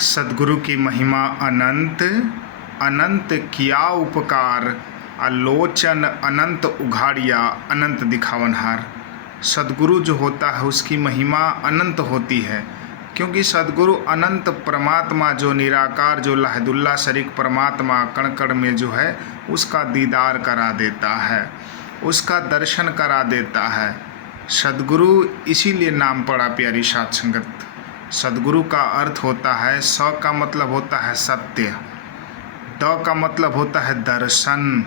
सद्गुरु की महिमा अनंत अनंत किया उपकार, आलोचन अनंत उघाड़िया अनंत दिखावनहार। सद्गुरु जो होता है उसकी महिमा अनंत होती है, क्योंकि सद्गुरु अनंत परमात्मा जो निराकार, जो लाहिदुल्ला शरीक परमात्मा कण कण में जो है उसका दीदार करा देता है, उसका दर्शन करा देता है। सद्गुरु इसीलिए नाम पड़ा प्यारी साध संगत। सद्गुरु का अर्थ होता है, स का मतलब होता है सत्य, द का मतलब होता है दर्शन,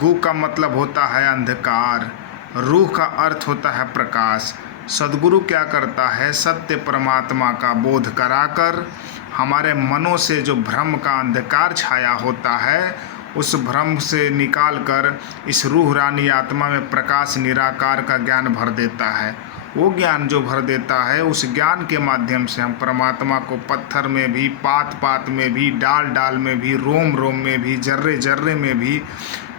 गु का मतलब होता है अंधकार, रूह का अर्थ होता है प्रकाश। सद्गुरु क्या करता है? सत्य परमात्मा का बोध कराकर हमारे मनों से जो भ्रम का अंधकार छाया होता है उस भ्रम से निकालकर इस रूह रानी आत्मा में प्रकाश निराकार का ज्ञान भर देता है। वो ज्ञान जो भर देता है, उस ज्ञान के माध्यम से हम परमात्मा को पत्थर में भी, पात पात में भी, डाल डाल में भी, रोम रोम में भी, जर्रे जर्रे में भी,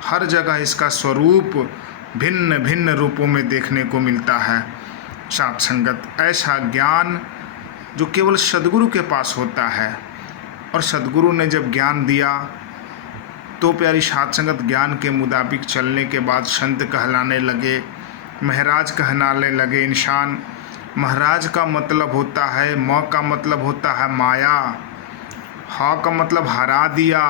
हर जगह इसका स्वरूप भिन्न भिन्न रूपों में देखने को मिलता है। साध संगत, ऐसा ज्ञान जो केवल सद्गुरु के पास होता है। और सद्गुरु ने जब ज्ञान दिया तो प्यारी साध संगत, ज्ञान के मुताबिक चलने के बाद संत कहलाने लगे, महाराज कहलाने लगे इंसान। महाराज का मतलब होता है, म का मतलब होता है माया, ह का मतलब हरा दिया,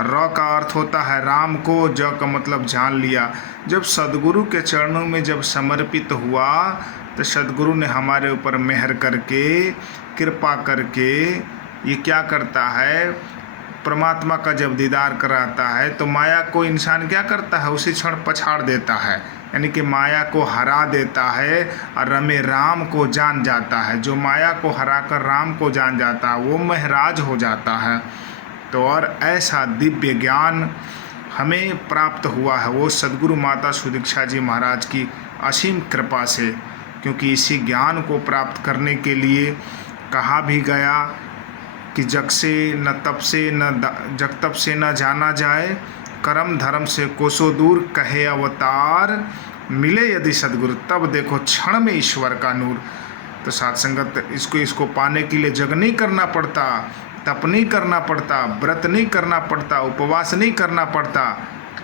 र का अर्थ होता है राम को, ज का मतलब जान लिया। जब सद्गुरु के चरणों में जब समर्पित हुआ तो सद्गुरु ने हमारे ऊपर मेहर करके, कृपा करके ये क्या करता है, परमात्मा का जब दीदार कराता है तो माया को इंसान क्या करता है, उसी क्षण पछाड़ देता है, यानी कि माया को हरा देता है और रमे राम को जान जाता है। जो माया को हरा कर राम को जान जाता है वो महराज हो जाता है। तो और ऐसा दिव्य ज्ञान हमें प्राप्त हुआ है वो सद्गुरु माता सुदीक्षा जी महाराज की असीम कृपा से। क्योंकि इसी ज्ञान को प्राप्त करने के लिए कहा भी गया कि जग से न तप से न जग तप से न जाना जाए, कर्म धर्म से कोसों दूर, कहे अवतार मिले यदि सद्गुरु, तब देखो क्षण में ईश्वर का नूर। तो साध संगत, इसको पाने के लिए जग नहीं करना पड़ता, तप नहीं करना पड़ता, व्रत नहीं करना पड़ता, उपवास नहीं करना पड़ता।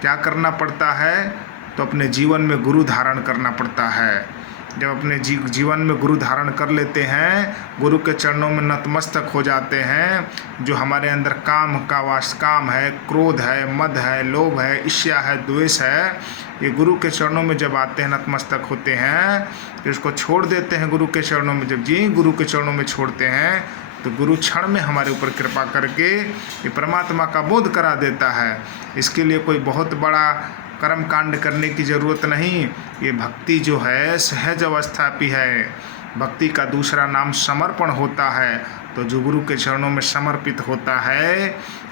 क्या करना पड़ता है? तो अपने जीवन में गुरु धारण करना पड़ता है। जब अपने जीवन में गुरु धारण कर लेते हैं, गुरु के चरणों में नतमस्तक हो जाते हैं, जो हमारे अंदर काम है, क्रोध है, मद है, लोभ है, ईर्ष्या है, द्वेष है, ये गुरु के चरणों में जब आते हैं, नतमस्तक होते हैं, तो इसको छोड़ देते हैं गुरु के चरणों में। जब जी गुरु के चरणों में छोड़ते हैं तो गुरु क्षण में हमारे ऊपर कृपा करके ये परमात्मा का बोध करा देता है। इसके लिए कोई बहुत बड़ा कर्म कांड करने की ज़रूरत नहीं। ये भक्ति जो है सहज अवस्था भी है। भक्ति का दूसरा नाम समर्पण होता है। तो जो गुरु के चरणों में समर्पित होता है,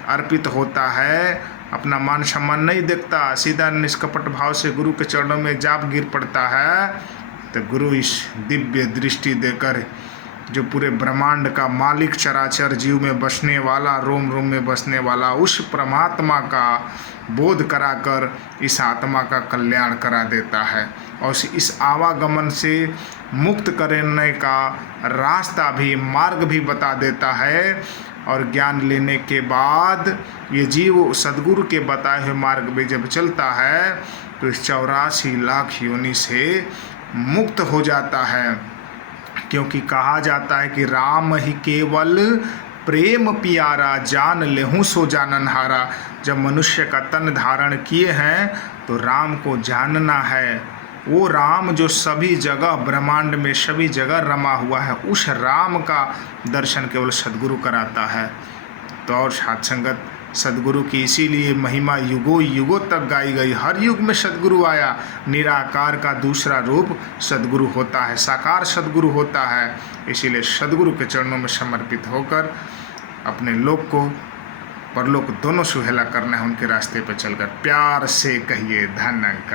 अर्पित होता है, अपना मान सम्मान नहीं देखता, सीधा निष्कपट भाव से गुरु के चरणों में जाप गिर पड़ता है, तो गुरु इस दिव्य दृष्टि देकर जो पूरे ब्रह्मांड का मालिक, चराचर जीव में बसने वाला, रोम रोम में बसने वाला, उस परमात्मा का बोध कराकर इस आत्मा का कल्याण करा देता है और इस आवागमन से मुक्त करने का रास्ता भी, मार्ग भी बता देता है। और ज्ञान लेने के बाद ये जीव सद्गुरु के बताए हुए मार्ग में जब चलता है तो इस 84 लाख योनि से मुक्त हो जाता है। क्योंकि कहा जाता है कि राम ही केवल प्रेम प्यारा, जान लेहूँ सो जाननहारा। जब मनुष्य का तन धारण किए हैं तो राम को जानना है। वो राम जो सभी जगह ब्रह्मांड में सभी जगह रमा हुआ है, उस राम का दर्शन केवल सद्गुरु कराता है। तो और साध संगत, सद्गुरु की इसीलिए महिमा युगों युगों तक गाई गई। हर युग में सद्गुरु आया। निराकार का दूसरा रूप सद्गुरु होता है, साकार सद्गुरु होता है। इसीलिए सद्गुरु के चरणों में समर्पित होकर अपने लोक को परलोक दोनों सुहेला करना है। उनके रास्ते पर चलकर प्यार से कहिए धन्यवाद।